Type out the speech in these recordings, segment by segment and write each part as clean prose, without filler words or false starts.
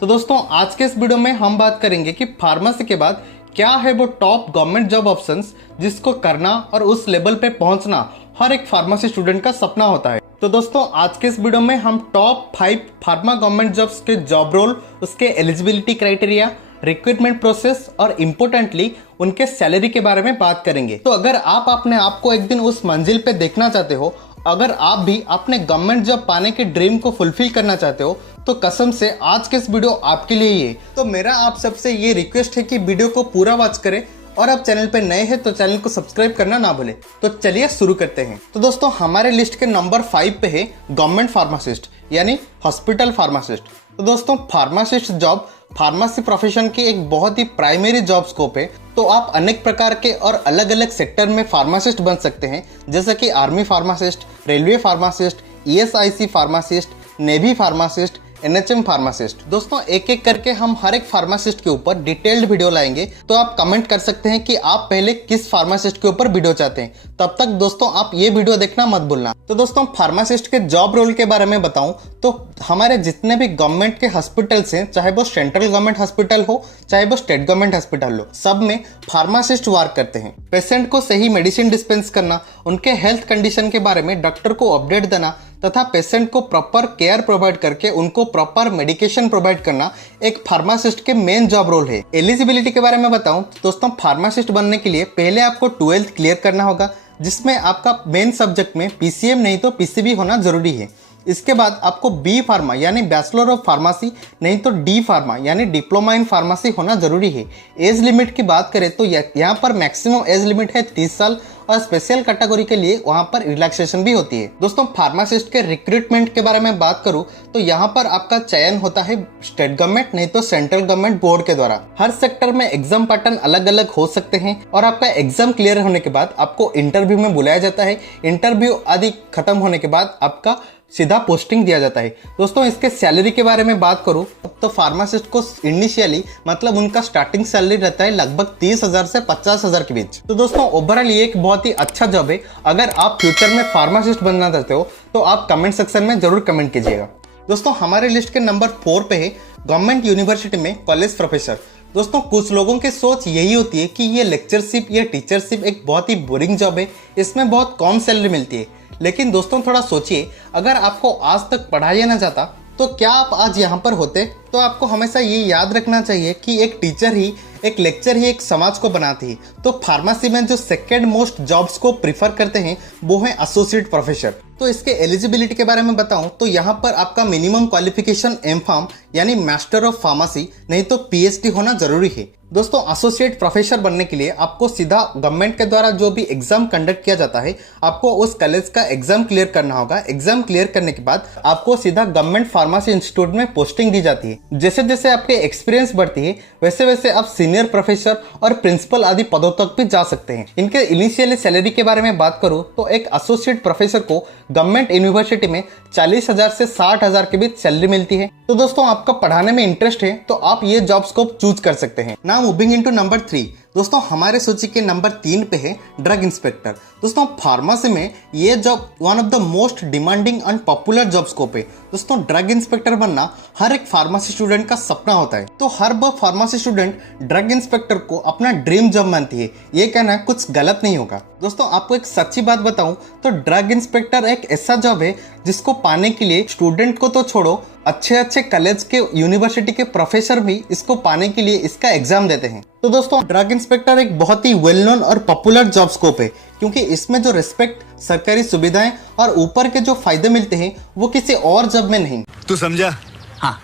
तो दोस्तों आज के इस वीडियो में हम बात करेंगे कि फार्मेसी के बाद क्या है वो टॉप गवर्नमेंट जॉब ऑप्शंस जिसको करना और उस लेवल पे पहुंचना हर एक फार्मेसी स्टूडेंट का सपना होता है। तो दोस्तों आज के इस वीडियो में हम टॉप 5 फार्मा गवर्नमेंट जॉब्स के जॉब रोल, उसके एलिजिबिलिटी क्राइटेरिया, रिक्रूटमेंट प्रोसेस और इम्पोर्टेंटली उनके सैलरी के बारे में बात करेंगे। तो अगर आप अपने आप को एक दिन उस मंजिल पे देखना चाहते हो, अगर आप भी अपने गवर्नमेंट जॉब पाने के ड्रीम को फुलफिल करना चाहते हो, तो कसम से आज के इस वीडियो आपके लिए ही है। तो मेरा आप सबसे ये रिक्वेस्ट है कि वीडियो को पूरा वॉच करें और आप चैनल पे नए हैं तो चैनल को सब्सक्राइब करना ना भूलें। तो चलिए शुरू करते हैं। तो दोस्तों हमारे लिस्ट के नंबर 5 पे है गवर्नमेंट फार्मासिस्ट यानी हॉस्पिटल फार्मासिस्ट। तो दोस्तों फार्मासिस्ट जॉब फार्मेसी प्रोफेशन की एक बहुत ही प्राइमरी जॉब स्कोप है। तो आप अनेक प्रकार के और अलग अलग सेक्टर में फार्मासिस्ट बन सकते हैं, जैसे कि army pharmacist, railway pharmacist, ESIC pharmacist, navy pharmacist, NHM pharmacist. दोस्तों एक एक करके हम हर एक फार्मासिस्ट के ऊपर डिटेल्ड वीडियो लाएंगे। तो आप कमेंट कर सकते हैं कि आप पहले किस फार्मासिस्ट के ऊपर वीडियो चाहते हैं। तब तक दोस्तों आप ये वीडियो देखना मत भूलना। तो दोस्तों फार्मासिस्ट के जॉब रोल के बारे में बताऊं तो हमारे जितने भी गवर्नमेंट के हॉस्पिटल्स हैं, चाहे वो सेंट्रल गवर्नमेंट हॉस्पिटल हो चाहे वो स्टेट गवर्नमेंट हॉस्पिटल हो, सब में फार्मासिस्ट वर्क करते हैं। पेशेंट को सही मेडिसिन डिस्पेंस करना, उनके हेल्थ कंडीशन के बारे में डॉक्टर को अपडेट देना तथा पेशेंट को प्रॉपर केयर प्रोवाइड करके उनको प्रॉपर मेडिकेशन प्रोवाइड करना एक फार्मासिस्ट के मेन जॉब रोल है। एलिजिबिलिटी के बारे में बताऊं तो दोस्तों फार्मासिस्ट बनने के लिए पहले आपको 12th क्लियर करना होगा, जिसमें आपका मेन सब्जेक्ट में PCM नहीं तो PCB होना जरूरी है। इसके बाद आपको B फार्मा यानी बैचलर ऑफ फार्मेसी नहीं तो D फार्मा यानी डिप्लोमा इन फार्मेसी होना जरूरी है। एज लिमिट की बात करें तो यहाँ पर मैक्सिमम एज लिमिट है 30 साल और स्पेशल कैटेगरी के लिए वहां पर रिलैक्सेशन भी होती है। दोस्तों फार्मासिस्ट के रिक्रूटमेंट के बारे में बात करूं तो यहाँ पर आपका चयन होता है स्टेट गवर्नमेंट नहीं तो सेंट्रल गवर्नमेंट बोर्ड के द्वारा। हर सेक्टर में एग्जाम पैटर्न अलग अलग हो सकते हैं और आपका एग्जाम क्लियर होने के बाद आपको इंटरव्यू में बुलाया जाता है। इंटरव्यू आदि खत्म होने के बाद आपका सीधा पोस्टिंग दिया जाता है। दोस्तों इसके सैलरी के बारे में बात करूं तो फार्मासिस्ट को इनिशियली मतलब उनका स्टार्टिंग सैलरी रहता है लगभग 30,000 से 50,000 के बीच। तो दोस्तों ओवरऑल ये एक बहुत ही अच्छा जॉब है। अगर आप फ्यूचर में फार्मासिस्ट बनना चाहते हो तो आप कमेंट सेक्शन में जरूर कमेंट कीजिएगा। दोस्तों हमारे लिस्ट के नंबर 4 पे है गवर्नमेंट यूनिवर्सिटी में कॉलेज प्रोफेसर। दोस्तों कुछ लोगों की सोच यही होती है कि ये लेक्चरशिप या टीचरशिप एक बहुत ही बोरिंग जॉब है, इसमें बहुत कम सैलरी मिलती है। लेकिन दोस्तों थोड़ा सोचिए, अगर आपको आज तक पढ़ाया ना जाता तो क्या आप आज यहाँ पर होते? तो आपको हमेशा ये याद रखना चाहिए कि एक टीचर ही, एक लेक्चर ही एक समाज को बनाती है। तो फार्मेसी में जो सेकेंड मोस्ट जॉब्स को प्रीफर करते हैं वो है एसोसिएट प्रोफेसर। तो इसके एलिजिबिलिटी के बारे में बताऊं तो यहाँ पर आपका मिनिमम क्वालिफिकेशन MPharm यानी मास्टर ऑफ फार्मेसी नहीं तो PhD होना जरूरी है। दोस्तों एसोसिएट प्रोफेसर बनने के लिए आपको सीधा गवर्नमेंट के द्वारा जो भी एग्जाम कंडक्ट किया जाता है, आपको उस कॉलेज का एग्जाम क्लियर करना होगा। एग्जाम क्लियर करने के बाद आपको सीधा गवर्नमेंट फार्मेसी इंस्टीट्यूट में पोस्टिंग दी जाती है। जैसे जैसे आपके एक्सपीरियंस बढ़ती है वैसे वैसे आप सीनियर प्रोफेसर और प्रिंसिपल आदि पदों तक भी जा सकते हैं। इनके इनिशियल सैलरी के बारे में बात करूं तो एक एसोसिएट प्रोफेसर को गवर्नमेंट यूनिवर्सिटी में 40,000 से 60,000 के बीच सैलरी मिलती है। तो दोस्तों आपका पढ़ाने में इंटरेस्ट है तो आप ये जॉब स्कोप चूज कर सकते हैं। Now moving into number 3। दोस्तों हमारे सूची के नंबर 3 पे है ड्रग इंस्पेक्टर। दोस्तों फार्मेसी में ये job one of the most demanding and popular job scope है। दोस्तों ड्रग इंस्पेक्टर बनना हर एक फार्मेसी स्टूडेंट का सपना होता है। तो हर वो फार्मेसी स्टूडेंट ड्रग इंस्पेक्टर को अपना ड्रीम जॉब मानती है। ये कहना कुछ गलत नहीं होगा। दोस्तों आपको एक सच्ची बात बताऊं तो ड्रग इंस्पेक्टर एक ऐसा जॉब है जिसको पाने के लिए स्टूडेंट को तो छोड़ो, अच्छे अच्छे कॉलेज के यूनिवर्सिटी के प्रोफेसर भी इसको पाने के लिए इसका एग्जाम देते हैं। तो दोस्तों ड्रग इंस्पेक्टर एक बहुत ही वेल नोन और पॉपुलर जॉब स्कोप है, क्योंकि इसमें जो रिस्पेक्ट, सरकारी सुविधाएं और ऊपर के जो फायदे मिलते हैं वो किसी और जॉब में नहीं। तू समझा? हाँ।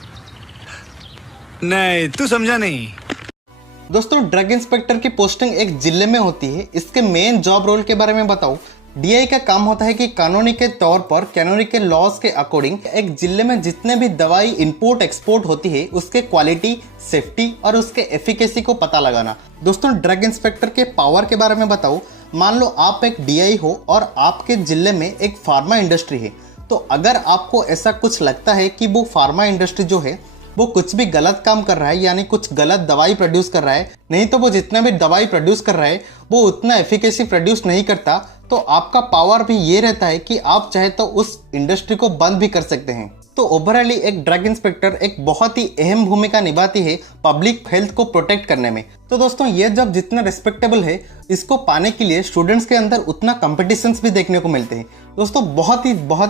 नहीं तू समझा नहीं। दोस्तों ड्रग इंस्पेक्टर की पोस्टिंग एक जिले में होती है। इसके मेन जॉब रोल के बारे में बताऊं, DI का काम होता है कि कानूनी के तौर पर, कानूनी के लॉज के अकॉर्डिंग एक जिले में जितने भी दवाई इंपोर्ट एक्सपोर्ट होती है उसके क्वालिटी, सेफ्टी और उसके एफिकेसी को पता लगाना। दोस्तों ड्रग इंस्पेक्टर के पावर के बारे में बताऊं, मान लो आप एक DI हो और आपके जिले में एक फार्मा इंडस्ट्री है। तो अगर आपको ऐसा कुछ लगता है कि वो फार्मा इंडस्ट्री जो है वो कुछ भी गलत काम कर रहा है, यानी कुछ गलत दवाई प्रोड्यूस कर रहा है, नहीं तो वो जितना भी दवाई प्रोड्यूस कर रहा है वो उतना एफिकेसी प्रोड्यूस नहीं करता, तो आपका पावर भी ये रहता है कि आप चाहे तो उस इंडस्ट्री को बंद भी कर सकते हैं। तो ओवरऑली एक ड्रग इंस्पेक्टर एक बहुत ही अहम भूमिका निभाती है पब्लिक हेल्थ को प्रोटेक्ट करने में। तो दोस्तों ये जॉब जितना रिस्पेक्टेबल है, इसको पाने के लिए स्टूडेंट्स के अंदर उतना कॉम्पिटिशन्स भी देखने को मिलते हैं। दोस्तों बहुत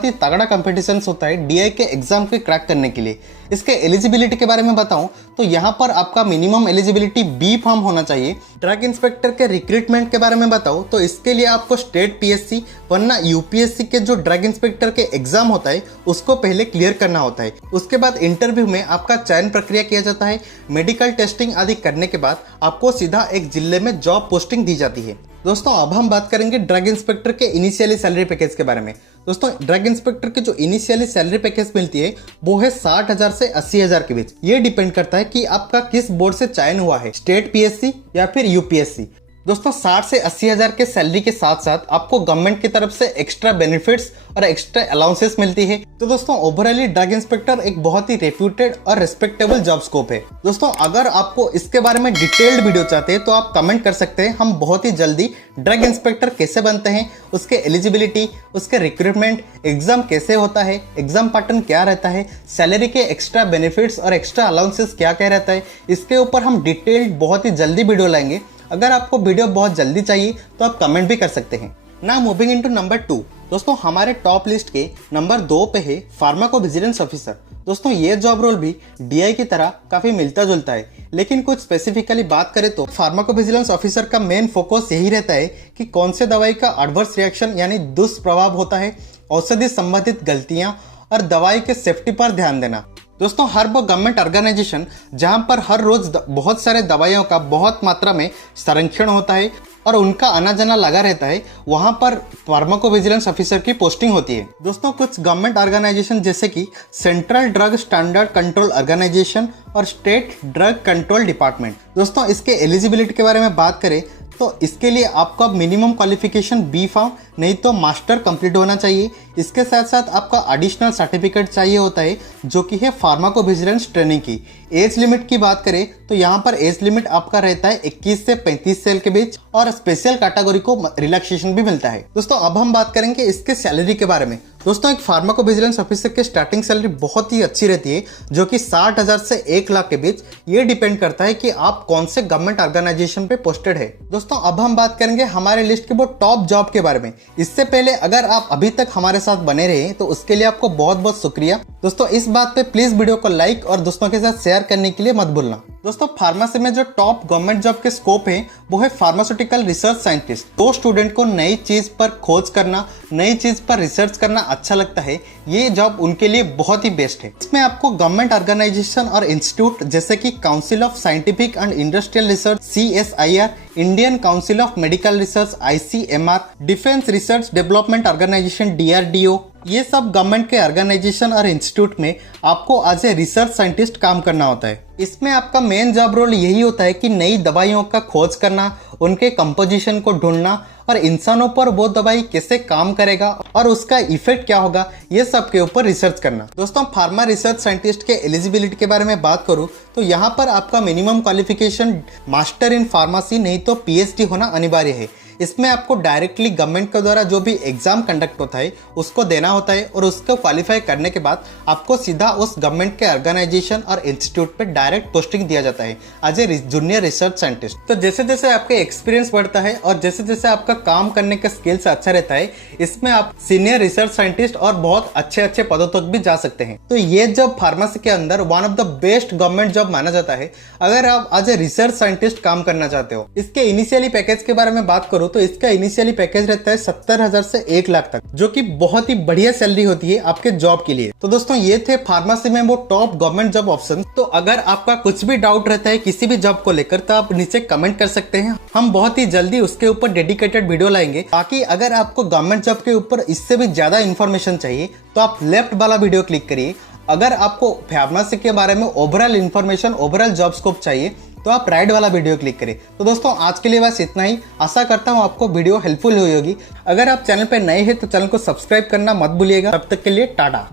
ही तगड़ा कॉम्पिटिशन्स होता है डीआई के एग्जाम के क्रैक करने के लिए। इसके एलिजिबिलिटी के बारे में बताऊं तो यहाँ पर आपका मिनिमम एलिजिबिलिटी बी फार्म होना चाहिए। ड्रग इंस्पेक्टर के रिक्रूटमेंट के बारे में बताऊं तो इसके लिए आपको स्टेट पीएससी वरना यूपीएससी के जो ड्रग इंस्पेक्टर के एग्जाम होता है उसको पहले क्लियर करना होता है। उसके बाद इंटरव्यू में आपका चयन प्रक्रिया किया जाता है। मेडिकल टेस्टिंग आदि करने के बाद आपको सीधा एक जिले में जॉब पोस्टिंग दी जाती है। दोस्तों अब हम बात करेंगे ड्रग इंस्पेक्टर के इनिशियली सैलरी पैकेज के बारे में। दोस्तों ड्रग इंस्पेक्टर की जो इनिशियली सैलरी पैकेज मिलती है वो है 60,000 से 80,000 के बीच। ये डिपेंड करता है कि आपका किस बोर्ड से चयन हुआ है, स्टेट पीएससी या फिर यूपीएससी। दोस्तों 60 से 80,000 के सैलरी के साथ साथ आपको गवर्नमेंट की तरफ से एक्स्ट्रा बेनिफिट्स और एक्स्ट्रा अलाउंसेस मिलती है। तो दोस्तों ओवरऑली ड्रग इंस्पेक्टर एक बहुत ही रेप्यूटेड और रिस्पेक्टेबल जॉब स्कोप है। दोस्तों अगर आपको इसके बारे में डिटेल्ड वीडियो चाहते हैं तो आप कमेंट कर सकते हैं। हम बहुत ही जल्दी ड्रग इंस्पेक्टर कैसे बनते हैं, उसके एलिजिबिलिटी, उसके रिक्रूटमेंट, एग्जाम कैसे होता है, एग्जाम पैटर्न क्या रहता है, सैलरी के एक्स्ट्रा बेनिफिट्स और एक्स्ट्रा अलाउंसेस क्या क्या रहता है, इसके ऊपर हम डिटेल्ड बहुत ही जल्दी वीडियो लाएंगे। अगर आपको वीडियो बहुत जल्दी चाहिए तो आप कमेंट भी कर सकते हैं। Now moving into number 2। दोस्तों हमारे टॉप लिस्ट के नंबर 2 पे है फार्माकोविजिलेंस ऑफिसर। दोस्तों ये जॉब रोल भी डीआई की तरह काफी मिलता जुलता है, लेकिन कुछ स्पेसिफिकली बात करें तो फार्माकोविजिलेंस ऑफिसर का मेन फोकस यही रहता है कि कौन से दवाई का एडवर्स रिएक्शन यानी दुष्प्रभाव होता है, औषधि संबंधित गलतियां और दवाई के सेफ्टी पर ध्यान देना। दोस्तों हर वो गवर्नमेंट ऑर्गेनाइजेशन जहां पर हर रोज बहुत सारे दवाइयों का बहुत मात्रा में संरक्षण होता है और उनका आना जाना लगा रहता है, वहां पर फार्माकोविजिलेंस ऑफिसर की पोस्टिंग होती है। दोस्तों कुछ गवर्नमेंट ऑर्गेनाइजेशन जैसे कि Central Drug Standard Control Organisation और स्टेट ड्रग कंट्रोल डिपार्टमेंट। दोस्तों इसके एलिजिबिलिटी के बारे में बात करें तो इसके लिए आपका मिनिमम क्वालिफिकेशन बी फार्म नहीं तो मास्टर कंप्लीट होना चाहिए। इसके साथ साथ आपका एडिशनल सर्टिफिकेट चाहिए होता है जो कि है फार्माकोविजिलेंस ट्रेनिंग की। एज लिमिट की बात करें तो यहाँ पर एज लिमिट आपका रहता है 21 से 35 साल के बीच और स्पेशल कैटेगरी को रिलैक्सेशन भी मिलता है। दोस्तों अब हम बात करेंगे इसके सैलरी के बारे में। दोस्तों एक फार्माकोविजिलेंस ऑफिसर की स्टार्टिंग सैलरी बहुत ही अच्छी रहती है जो कि 60,000 से 1 लाख के बीच। ये डिपेंड करता है कि आप कौन से गवर्नमेंट ऑर्गेनाइजेशन पे पोस्टेड है। दोस्तों अब हम बात करेंगे हमारे लिस्ट के वो टॉप जॉब के बारे में। इससे पहले अगर आप अभी तक हमारे साथ बने रहे तो उसके लिए आपको बहुत बहुत शुक्रिया। दोस्तों इस बात पे प्लीज वीडियो को लाइक और दोस्तों के साथ शेयर करने के लिए मत भूलना। दोस्तों फार्मेसी में जो टॉप गवर्नमेंट जॉब के स्कोप है वो है फार्मास्यूटिकल रिसर्च साइंटिस्ट। तो स्टूडेंट को नई चीज पर खोज करना, नई चीज पर रिसर्च करना अच्छा लगता है, ये जॉब उनके लिए बहुत ही बेस्ट है। इसमें आपको गवर्नमेंट ऑर्गेनाइजेशन और इंस्टीट्यूट जैसे कि Council of Scientific and Industrial Research CSIR, Indian Council of Medical Research ICMR, Defence Research Development Organisation DRDO, ये सब गवर्नमेंट के ऑर्गेनाइजेशन और इंस्टीट्यूट में आपको एज ए रिसर्च साइंटिस्ट काम करना होता है। इसमें आपका मेन जॉब रोल यही होता है कि नई दवाइयों का खोज करना, उनके कंपोजिशन को ढूंढना और इंसानों पर वो दवाई कैसे काम करेगा और उसका इफेक्ट क्या होगा, ये सब के ऊपर रिसर्च करना। दोस्तों फार्मा रिसर्च साइंटिस्ट के एलिजिबिलिटी के बारे में बात करूं तो यहाँ पर आपका minimum qualification master in pharmacy नहीं तो PhD होना अनिवार्य है। इसमें आपको डायरेक्टली गवर्नमेंट के द्वारा जो भी एग्जाम कंडक्ट होता है उसको देना होता है और उसको क्वालिफाई करने के बाद आपको सीधा उस गवर्नमेंट के ऑर्गेनाइजेशन और इंस्टीट्यूट पे डायरेक्ट पोस्टिंग दिया जाता है as a junior research scientist. तो जैसे जैसे आपके एक्सपीरियंस बढ़ता है और जैसे जैसे आपका काम करने का स्किल्स अच्छा रहता है, इसमें आप सीनियर रिसर्च साइंटिस्ट और बहुत अच्छे अच्छे पदों तक भी जा सकते हैं। तो ये जॉब फार्मेसी के अंदर one of the best government job माना जाता है अगर आप एज ए रिसर्च साइंटिस्ट काम करना चाहते हो। इसके इनिशियली पैकेज के बारे में बात करूं तो इसका इनिशियली पैकेज रहता है 70,000 से 1 लाख तक, जो कि बहुत ही बढ़िया सैलरी होती है आपके जॉब के लिए। तो दोस्तों ये थे फार्मेसी में वो टॉप गवर्नमेंट जॉब ऑप्शन। तो अगर आपका कुछ भी डाउट रहता है किसी भी जॉब को लेकर तो आप नीचे कमेंट कर सकते हैं। हम बहुत ही जल्दी उसके ऊपर डेडिकेटेड वीडियो लाएंगे। बाकी अगर आपको गवर्नमेंट जॉब के ऊपर इससे भी ज्यादा इन्फॉर्मेशन चाहिए तो आप लेफ्ट वाला वीडियो क्लिक करिए। अगर आपको फार्मेसी के बारे में overall information, overall job scope चाहिए तो आप राइट वाला वीडियो क्लिक करें। तो दोस्तों आज के लिए बस इतना ही। आशा करता हूँ आपको वीडियो हेल्पफुल हुई होगी। अगर आप चैनल पर नए हैं तो चैनल को सब्सक्राइब करना मत भूलिएगा। तब तक के लिए टाटा।